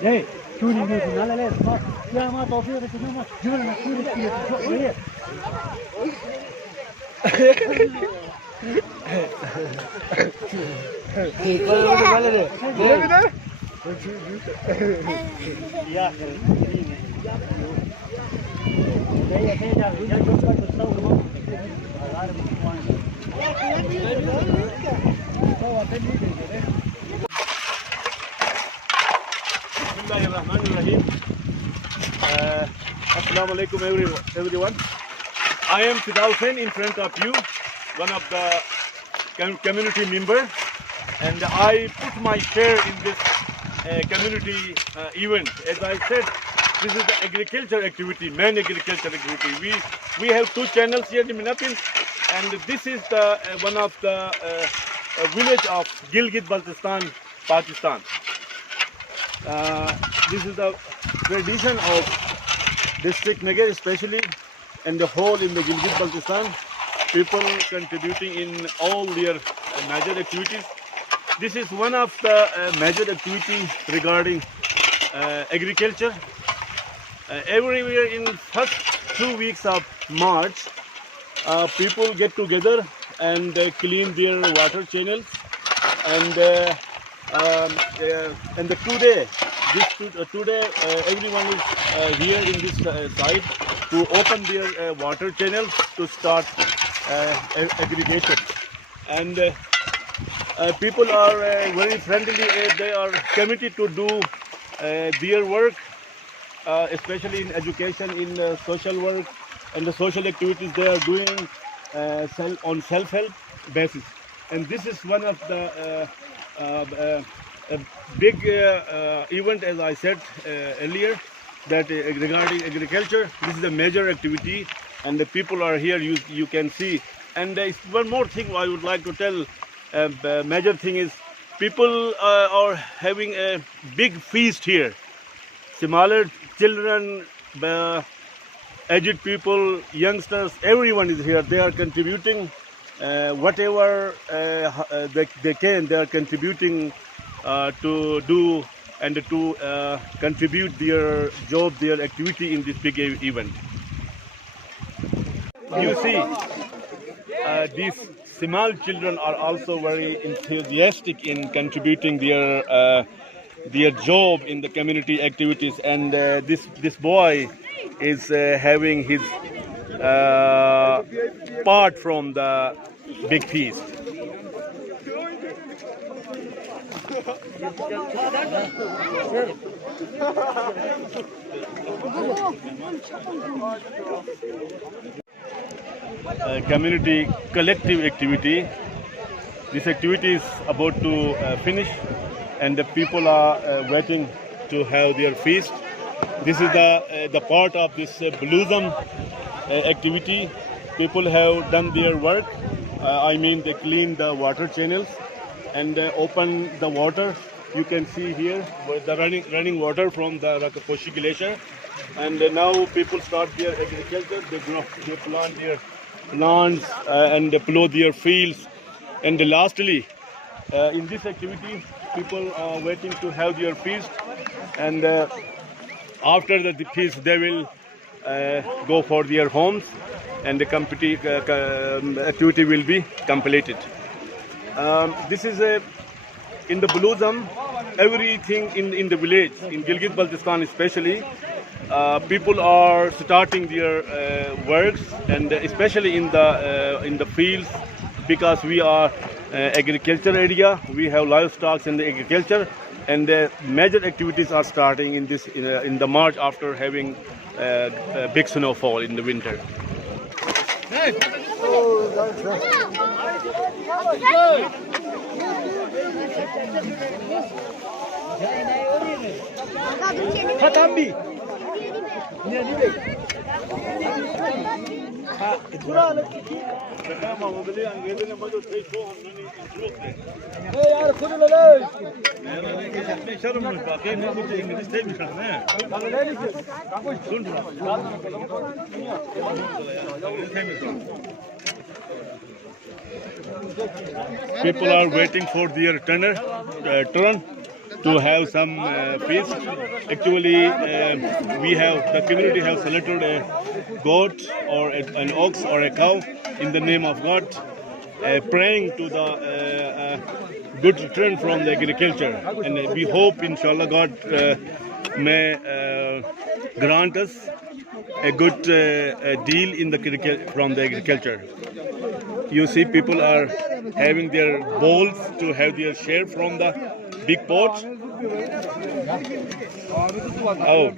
Hey, shooting this in all less. Yeah, I'm out of here. It's not much. You're not shooting. Bismillahirrahmanirrahim. Assalamu alaikum everyone. I am Fidausen in front of you, one of the community member, and I put my share in this community event. As I said, this is the agriculture activity, main agriculture activity. We have two channels here in Minapin, and this is the one of the village of Gilgit-Baltistan, Pakistan. This is the tradition of district Nagar especially, and the whole in the Gilgit-Baltistan, people contributing in all their major activities. This is one of the major activities regarding agriculture. Everywhere in first 2 weeks of March, people get together and clean their water channels, and today everyone is here in this site to open their water channels to start aggregation, and people are very friendly. They are committed to do their work, especially in education, in social work, and the social activities they are doing on self-help basis. And this is one of the a big event, as I said earlier, that regarding agriculture. This is a major activity, and the people are here. You can see. And one more thing I would like to tell. The major thing is people are having a big feast here. Smaller children, aged people, youngsters, everyone is here. They are contributing whatever they can. They are contributing to do and to contribute their job, their activity in this big event. You see, these small children are also very enthusiastic in contributing their job in the community activities, and this boy is having his part from the big feast. Community collective activity. This activity is about to finish, and the people are waiting to have their feast. This is the part of this Bluesum activity. People have done their work. I mean, they clean the water channels and open the water. You can see here with the running water from the Rakaposhi glacier. And now people start their agriculture. They plant their plants and they plow their fields. And lastly, in this activity, people are waiting to have their feast. And after the feast, they will go for their homes, and the activity will be completed. This is in the Bluesum, everything in the village, in Gilgit-Baltistan especially, people are starting their works, and especially in the fields, because we are agriculture area, we have livestock in the agriculture, and major activities are starting in this in the March after having big snowfall in the winter. People are waiting for their turn to have some feast. Actually, the community have selected a goat or an ox or a cow in the name of God, praying to the good return from the agriculture. And we hope, inshallah, God may grant us a good deal in from the agriculture. You see, people are having their bowls to have their share from the big pot. Oh.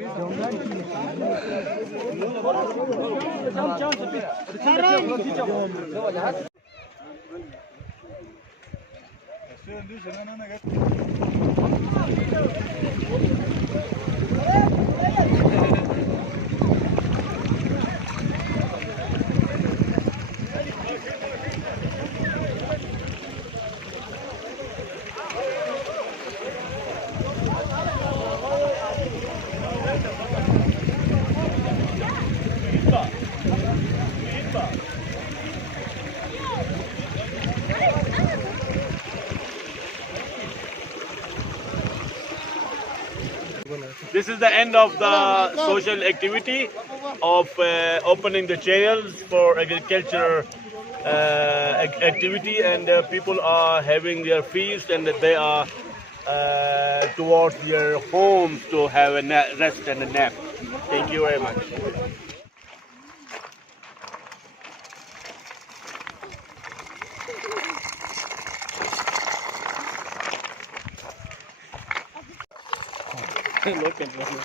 This is the end of the social activity of opening the channels for agriculture activity, and people are having their feast, and they are towards their homes to have a rest and a nap. Thank you very much. Look at this.